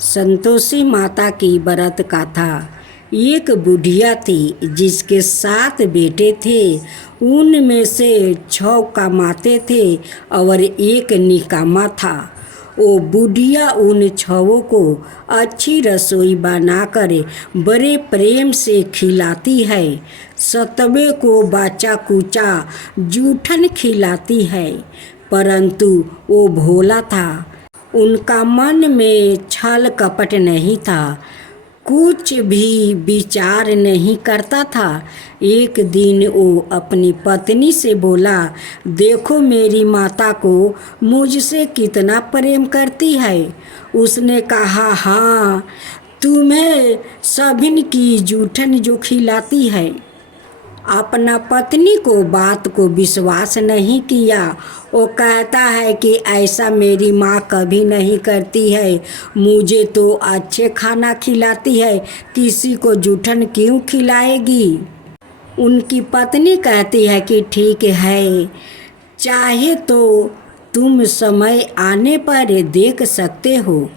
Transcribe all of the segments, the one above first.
संतोषी माता की व्रत कथा। एक बुढ़िया थी जिसके 7 बेटे थे। उनमें से 6 कमाते थे और एक निकामा था। वो बुढ़िया उन 6 को अच्छी रसोई बनाकर बड़े प्रेम से खिलाती है। 7वें को बाचा कुचा जूठन खिलाती है, परंतु वो भोला था। उनका मन में छल कपट नहीं था, कुछ भी विचार नहीं करता था। एक दिन वो अपनी पत्नी से बोला, देखो मेरी माता को मुझसे कितना प्रेम करती है। उसने कहा, हाँ, तुम्हें सभिन की जूठन जो खिलाती है। अपना पत्नी को बात को विश्वास नहीं किया। वो कहता है कि ऐसा मेरी माँ कभी नहीं करती है, मुझे तो अच्छे खाना खिलाती है, किसी को जूठन क्यों खिलाएगी। उनकी पत्नी कहती है कि ठीक है, चाहे तो तुम समय आने पर देख सकते हो।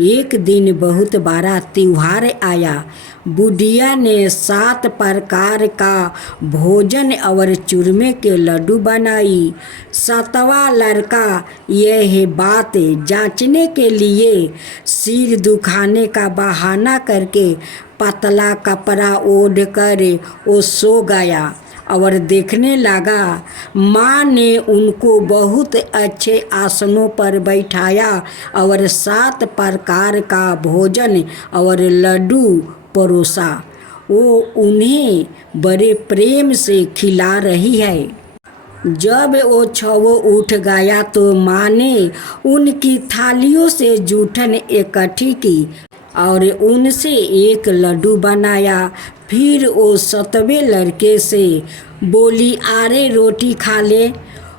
एक दिन बहुत बड़ा त्योहार आया। बुढ़िया ने 7 प्रकार का भोजन और चूरमे के लड्डू बनाई। 7वां लड़का यह बात जांचने के लिए सिर दुखाने का बहाना करके पतला कपड़ा ओढ़ कर वो सो गया और देखने लगा। माँ ने उनको बहुत अच्छे आसनों पर बैठाया और 7 प्रकार का भोजन और लड्डू परोसा। वो उन्हें बड़े प्रेम से खिला रही है। जब वो 6 उठ गया तो माँ ने उनकी थालियों से जूठन इकट्ठी की और उनसे एक लड्डू बनाया। फिर वो 7वें लड़के से बोली, अरे रोटी खा ले।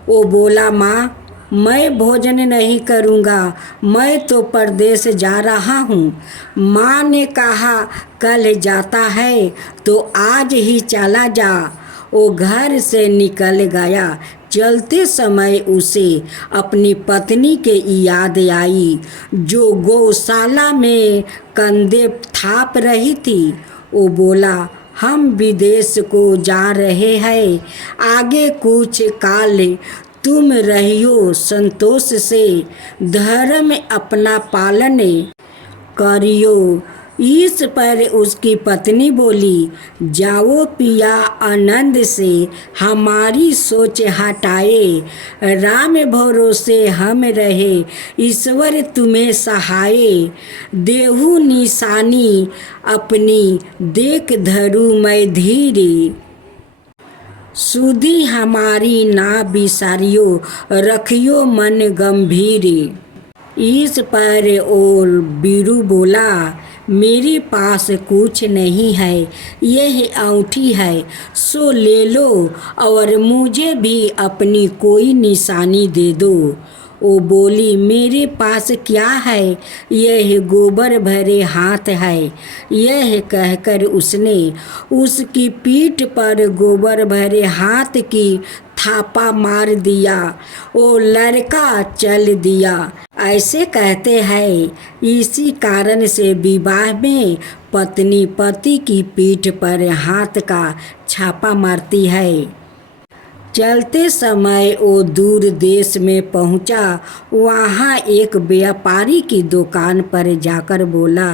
वो बोला, माँ मैं भोजन नहीं करूँगा, मैं तो परदेश जा रहा हूँ। माँ ने कहा, कल जाता है तो आज ही चला जा। वो घर से निकल गया। चलते समय उसे अपनी पत्नी के याद आई, जो गौशाला में कंधे थाप रही थी। वो बोला, हम विदेश को जा रहे हैं, आगे कुछ काल तुम रहियो संतोष से, धर्म अपना पालन करियो। इस पर उसकी पत्नी बोली, जाओ पिया आनंद से हमारी सोच हटाए, राम भरोसे हम रहे, ईश्वर तुम्हें सहाय, देहु निशानी अपनी देख धरू मैं धीरे, सुधी हमारी ना बिसारियो रखियो मन गंभीर। इस पर और बीरू बोला, मेरे पास कुछ नहीं है, यह अंगूठी है, सो ले लो और मुझे भी अपनी कोई निशानी दे दो। वो बोली, मेरे पास क्या है, यह गोबर भरे हाथ है। यह कहकर उसने उसकी पीठ पर गोबर भरे हाथ की थापा मार दिया। वो लड़का चल दिया। ऐसे कहते हैं, इसी कारण से विवाह में पत्नी पति की पीठ पर हाथ का छापा मारती है। चलते समय वो दूर देश में पहुंचा। वहाँ एक व्यापारी की दुकान पर जाकर बोला,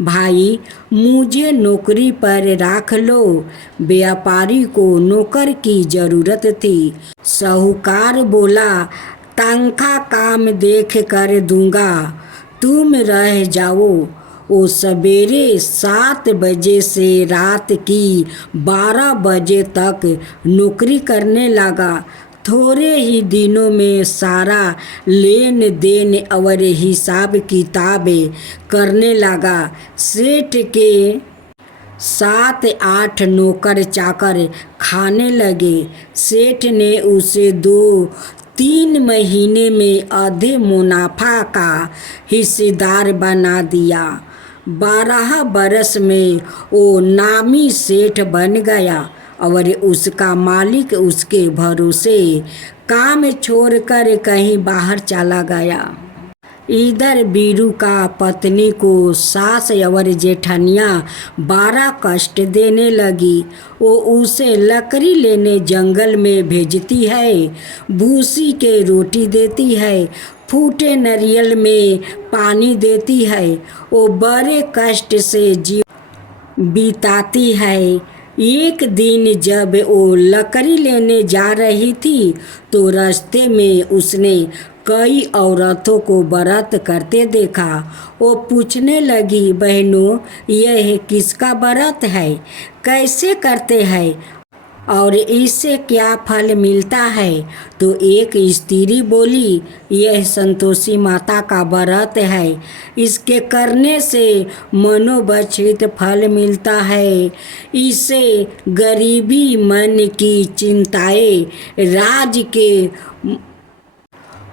भाई मुझे नौकरी पर रख लो। व्यापारी को नौकर की ज़रूरत थी। साहूकार बोला, तनख्वाह काम देख कर दूंगा, तुम रह जाओ। वो सवेरे 7 बजे से रात की 12 बजे तक नौकरी करने लगा। थोड़े ही दिनों में सारा लेन देन और हिसाब किताब करने लगा। सेठ के 7-8 नौकर चाकर खाने लगे। सेठ ने उसे 2-3 महीने में आधे मुनाफा का हिस्सेदार बना दिया। 12 बरस में वो नामी सेठ बन गया और उसका मालिक उसके भरोसे काम छोड़कर कहीं बाहर चला गया। इधर बीरू का पत्नी को सास और जेठनिया बड़ा कष्ट देने लगी। वो उसे लकड़ी लेने जंगल में भेजती है, भूसी के रोटी देती है, फूटे नारियल में पानी देती है। वो बड़े कष्ट से बिताती है। एक दिन जब वो लकड़ी लेने जा रही थी तो रास्ते में उसने कई औरतों को व्रत करते देखा। वो पूछने लगी, बहनों, यह किसका व्रत है, कैसे करते हैं और इससे क्या फल मिलता है? तो एक स्त्री बोली, यह संतोषी माता का व्रत है, इसके करने से मनोवांछित फल मिलता है। इससे गरीबी, मन की चिंताएं, राज के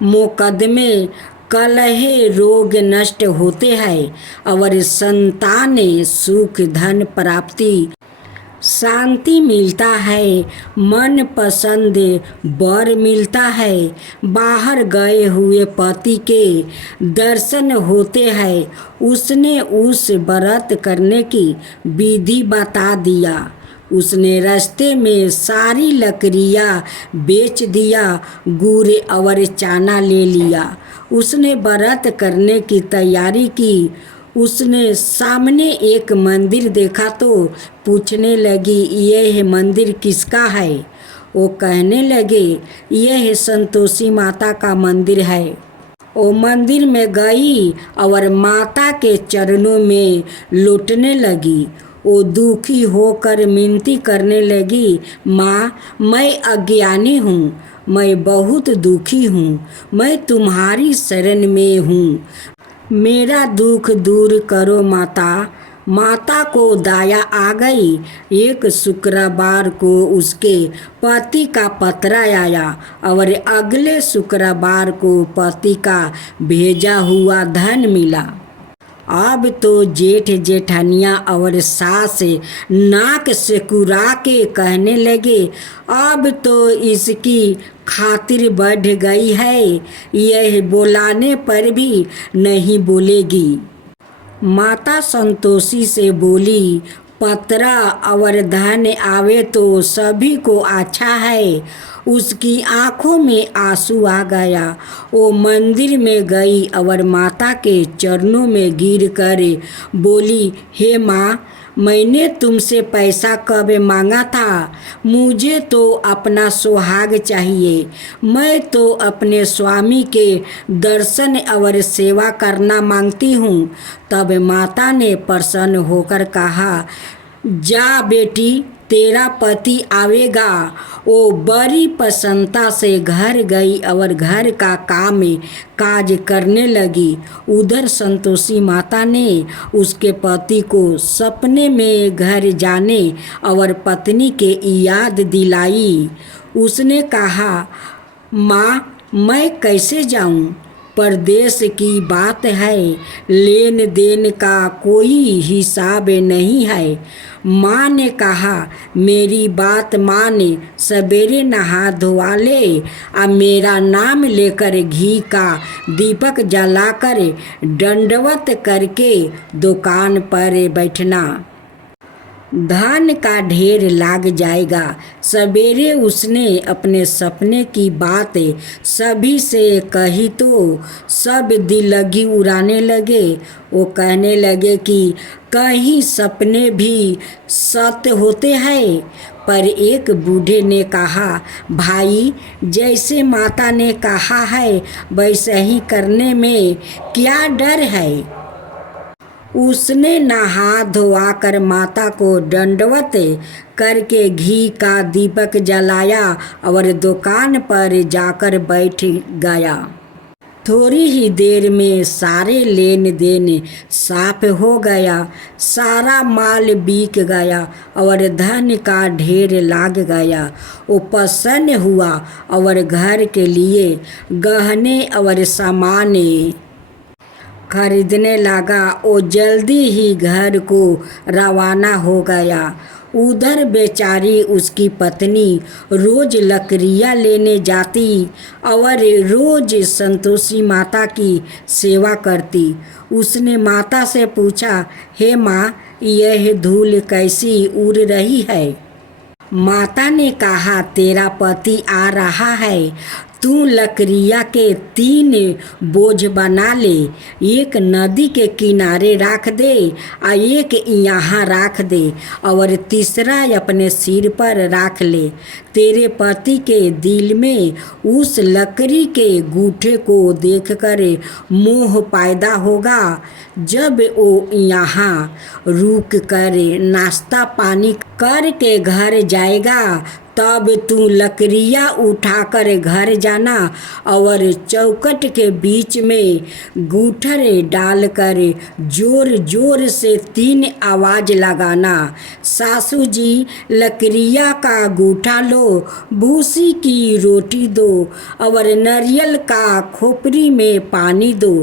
मुकदमे, कलह, रोग नष्ट होते हैं और संतान, सुख, धन प्राप्ति, शांति मिलता है, मन पसंद वर मिलता है, बाहर गए हुए पति के दर्शन होते हैं। उसने उस व्रत करने की विधि बता दिया। उसने रास्ते में सारी लकड़ियाँ बेच दिया, गुड़ और चना ले लिया। उसने व्रत करने की तैयारी की। उसने सामने एक मंदिर देखा तो पूछने लगी, यह मंदिर किसका है? वो कहने लगे, यह संतोषी माता का मंदिर है। वो मंदिर में गई और माता के चरणों में लौटने लगी। वो दुखी होकर मिनती करने लगी, माँ, मैं अज्ञानी हूँ, मैं बहुत दुखी हूँ, मैं तुम्हारी शरण में हूँ, मेरा दुख दूर करो माता। माता को दया आ गई। एक शुक्रवार को उसके पति का पत्र आया और अगले शुक्रवार को पति का भेजा हुआ धन मिला। अब तो जेठ जेठानिया और सास नाक सिकुड़ा के कहने लगे, अब तो इसकी खातिर बढ़ गई है, यह बुलाने पर भी नहीं बोलेगी। माता संतोषी से बोली, पतरा और धन आवे तो सभी को अच्छा है। उसकी आंखों में आंसू आ गया। वो मंदिर में गई और माता के चरणों में गिर कर बोली, हे माँ, मैंने तुमसे पैसा कब मांगा था? मुझे तो अपना सुहाग चाहिए। मैं तो अपने स्वामी के दर्शन और सेवा करना मांगती हूँ। तब माता ने प्रसन्न होकर कहा, जा बेटी, तेरा पति आवेगा। वो बड़ी प्रसन्नता से घर गई और घर का काम काज करने लगी। उधर संतोषी माता ने उसके पति को सपने में घर जाने और पत्नी के याद दिलाई। उसने कहा, माँ, मैं कैसे जाऊँ? परदेश की बात है, लेन देन का कोई हिसाब नहीं है। माँ ने कहा, मेरी बात माने, सवेरे नहा धोवा ले, अब मेरा नाम लेकर घी का दीपक जलाकर दंडवत करके दुकान पर बैठना, धन का ढेर लाग जाएगा। सवेरे उसने अपने सपने की बात सभी से कही तो सब दिलगी उड़ाने लगे। वो कहने लगे कि कहीं सपने भी सत्य होते हैं। पर एक बूढ़े ने कहा, भाई, जैसे माता ने कहा है वैसे ही करने में क्या डर है? उसने नहा धोवा कर माता को दंडवत करके घी का दीपक जलाया और दुकान पर जाकर बैठ गया। थोड़ी ही देर में सारे लेन देन साफ हो गया, सारा माल बिक गया और धन का ढेर लाग गया। वो प्रसन्न हुआ और घर के लिए गहने और सामान खरीदने लगा। वो जल्दी ही घर को रवाना हो गया। उधर बेचारी उसकी पत्नी रोज लकड़ियाँ लेने जाती और रोज संतोषी माता की सेवा करती। उसने माता से पूछा, हे माँ, यह धूल कैसी उड़ रही है? माता ने कहा, तेरा पति आ रहा है, तू लकड़ियाँ के 3 बोझ बना ले, एक नदी के किनारे रख दे और एक यहाँ रख दे और तीसरा अपने सिर पर रख ले। तेरे पति के दिल में उस लकड़ी के गूठे को देखकर मोह पैदा होगा। जब वो यहाँ रुक कर नाश्ता पानी करके घर जाएगा तब तू लकड़ियाँ उठाकर घर जाना और चौखट के बीच में गूठर डालकर जोर जोर से 3 आवाज़ लगाना, सासू जी लकड़ियाँ का गूठा लो, भूसी की रोटी दो और नारियल का खोपड़ी में पानी दो।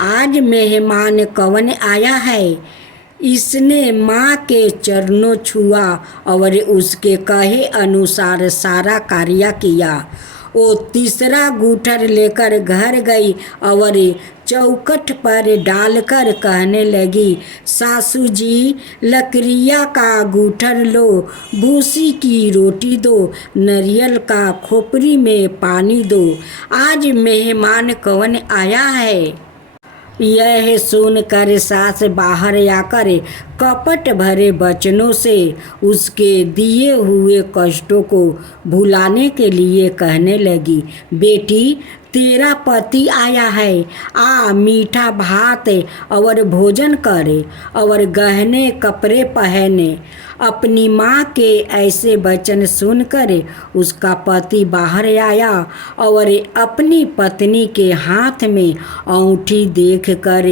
आज मेहमान कौन आया है? इसने माँ के चरणों छुआ और उसके कहे अनुसार सारा कार्य किया। वो तीसरा गूठर लेकर घर गई और चौखट पर डालकर कहने लगी, सासू जी लकड़ियाँ का गूठर लो, भूसी की रोटी दो, नारियल का खोपड़ी में पानी दो। आज मेहमान कौन आया है? यह सुनकर सास बाहर आकर कपट भरे वचनों से उसके दिए हुए कष्टों को भुलाने के लिए कहने लगी, बेटी तेरा पति आया है, आ मीठा भात और भोजन करे और गहने कपड़े पहने। अपनी माँ के ऐसे वचन सुनकर उसका पति बाहर आया और अपनी पत्नी के हाथ में अंगूठी देख कर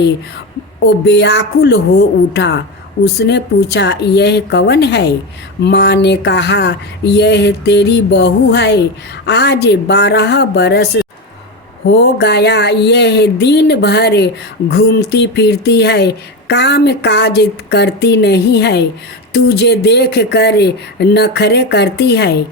वो व्याकुल हो उठा। उसने पूछा, यह कौन है? माँ ने कहा, यह तेरी बहू है, आज 12 बरस हो गया यह दिन भर घूमती फिरती है, काम काज करती नहीं है, तुझे देख कर नखरे करती है।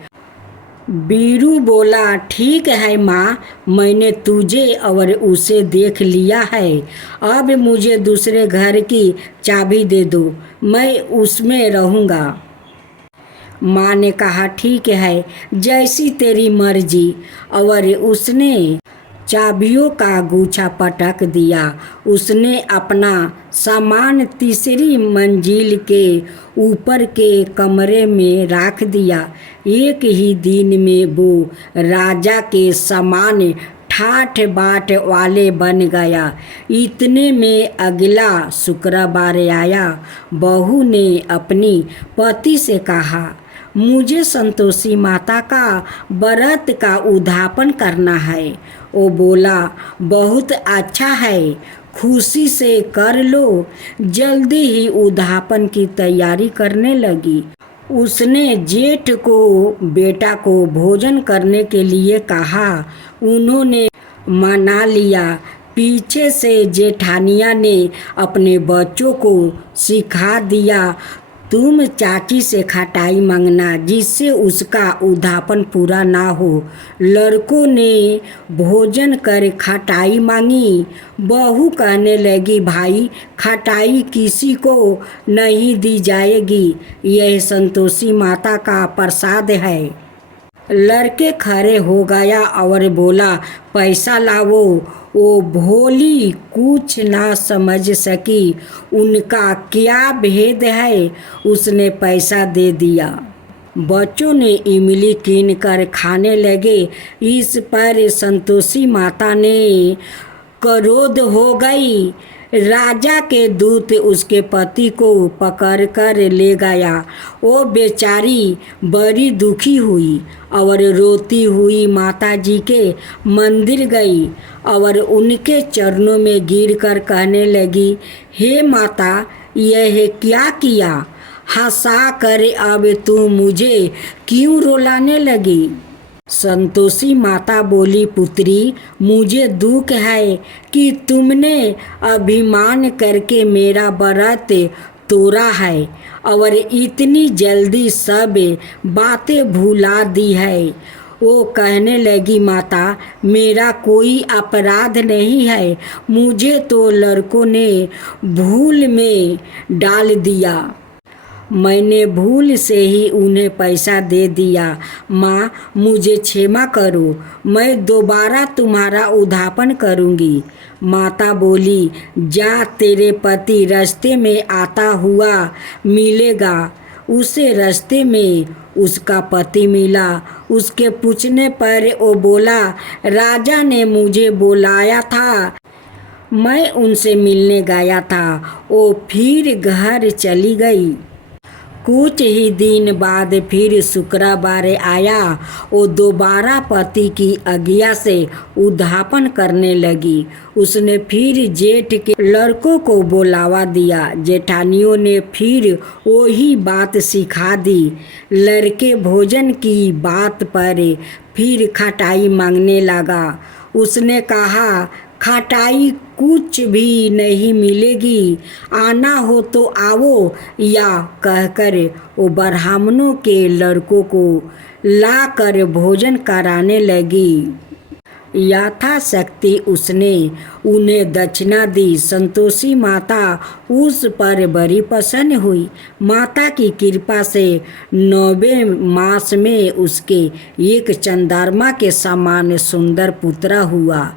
बीरू बोला, ठीक है माँ, मैंने तुझे और उसे देख लिया है, अब मुझे दूसरे घर की चाबी दे दो, मैं उसमें रहूँगा। माँ ने कहा, ठीक है, जैसी तेरी मर्जी। और उसने चाबियों का गुच्छा पटक दिया। उसने अपना सामान तीसरी मंजिल के ऊपर के कमरे में रख दिया। एक ही दिन में वो राजा के समान ठाठ बाट वाले बन गया। इतने में अगला शुक्रवार आया। बहू ने अपनी पति से कहा, मुझे संतोषी माता का व्रत का उद्यापन करना है। वो बोला, बहुत अच्छा है, खुशी से कर लो। जल्दी ही उद्यापन की तैयारी करने लगी। उसने जेठ को बेटा को भोजन करने के लिए कहा। उन्होंने मना लिया। पीछे से जेठानिया ने अपने बच्चों को सिखा दिया, तुम चाची से खटाई मांगना जिससे उसका उद्यापन पूरा ना हो। लड़कों ने भोजन कर खटाई मांगी। बहू कहने लगी, भाई खटाई किसी को नहीं दी जाएगी, यह संतोषी माता का प्रसाद है। लड़के खड़े हो गया और बोला, पैसा लाओ। वो भोली कुछ ना समझ सकी उनका क्या भेद है। उसने पैसा दे दिया। बच्चों ने इमली कीन कर खाने लगे। इस पर संतोषी माता ने क्रोध हो गई। राजा के दूत उसके पति को पकड़कर ले गया। वो बेचारी बड़ी दुखी हुई और रोती हुई माता जी के मंदिर गई और उनके चरणों में गिरकर कहने लगी, हे माता, यह क्या किया? हंसा कर अब तू मुझे क्यों रुलाने लगी? संतोषी माता बोली, पुत्री, मुझे दुख है कि तुमने अभिमान करके मेरा व्रत तोड़ा है और इतनी जल्दी सब बातें भुला दी है। वो कहने लगी, माता, मेरा कोई अपराध नहीं है, मुझे तो लड़कों ने भूल में डाल दिया। मैंने भूल से ही उन्हें पैसा दे दिया। माँ, मुझे क्षमा करो, मैं दोबारा तुम्हारा उद्धापन करूँगी। माता बोली, जा, तेरे पति रास्ते में आता हुआ मिलेगा। उसे रास्ते में उसका पति मिला। उसके पूछने पर वो बोला, राजा ने मुझे बुलाया था, मैं उनसे मिलने गया था। वो फिर घर चली गई। कुछ ही दिन बाद फिर शुक्रवार आया। वो दोबारा पति की आज्ञा से उद्धापन करने लगी। उसने फिर जेठ के लड़कों को बुलावा दिया। जेठानियों ने फिर वही बात सिखा दी। लड़के भोजन की बात पर फिर खटाई मांगने लगा। उसने कहा, खटाई कुछ भी नहीं मिलेगी, आना हो तो आओ, या कहकर वो ब्राह्मणों के लड़कों को लाकर भोजन कराने लगी। यथाशक्ति उसने उन्हें दक्षिणा दी। संतोषी माता उस पर बड़ी प्रसन्न हुई। माता की कृपा से 9वें मास में उसके एक चंद्रमा के समान सुंदर पुत्र हुआ।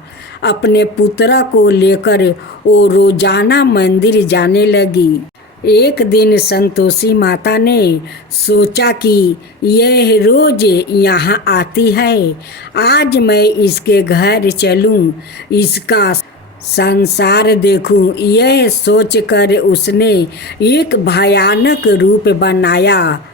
अपने पुत्र को लेकर वो रोजाना मंदिर जाने लगी। एक दिन संतोषी माता ने सोचा कि यह रोज यहाँ आती है, आज मैं इसके घर चलूं, इसका संसार देखूं। यह सोचकर उसने एक भयानक रूप बनाया।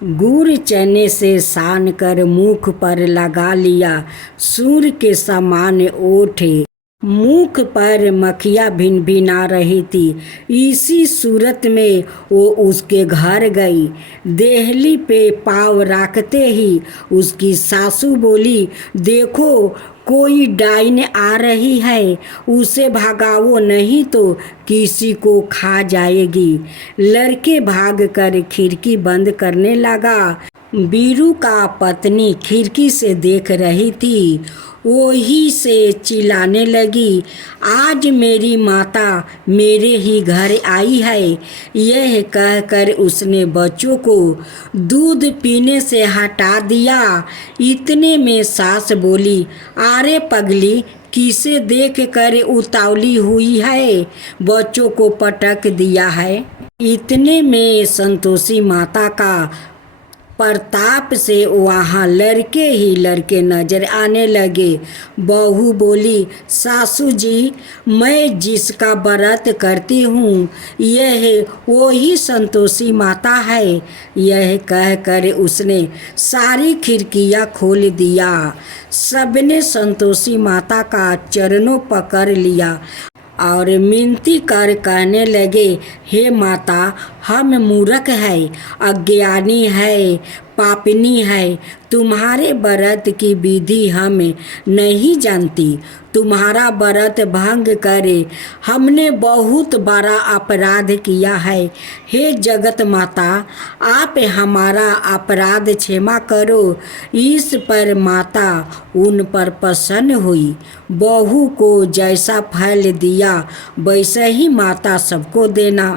गुड़ चने से सान कर मुख पर लगा लिया। सूर्य के समान ओठे, मुख पर मक्खियाँ भिनभिना रही थी। इसी सूरत में वो उसके घर गई। देहली पे पाँव रखते ही उसकी सासू बोली, देखो, कोई डाइन आ रही है, उसे भगाओ, नहीं तो किसी को खा जाएगी। लड़के भागकर खिड़की बंद करने लगा। बीरू का पत्नी खिड़की से देख रही थी। वही से चिल्लाने लगी, आज मेरी माता मेरे ही घर आई है। यह कहकर उसने बच्चों को दूध पीने से हटा दिया। इतने में सास बोली, अरे पगली, किसे देख कर उतावली हुई है, बच्चों को पटक दिया है। इतने में संतोषी माता का प्रताप से वहाँ लड़के ही लड़के नजर आने लगे। बहू बोली, सासू जी, मैं जिसका व्रत करती हूँ यह वही संतोषी माता है। यह कहकर उसने सारी खिड़कियाँ खोल दिया। सबने संतोषी माता का चरणों पकड़ लिया और मिनती कर कहने लगे, हे माता, हम मूर्ख है, अज्ञानी है, पापिनी है, तुम्हारे व्रत की विधि हम नहीं जानती। तुम्हारा व्रत भंग करे हमने बहुत बड़ा अपराध किया है। हे जगत माता, आप हमारा अपराध क्षमा करो। इस पर माता उन पर प्रसन्न हुई। बहू को जैसा फल दिया वैसा ही माता सबको देना।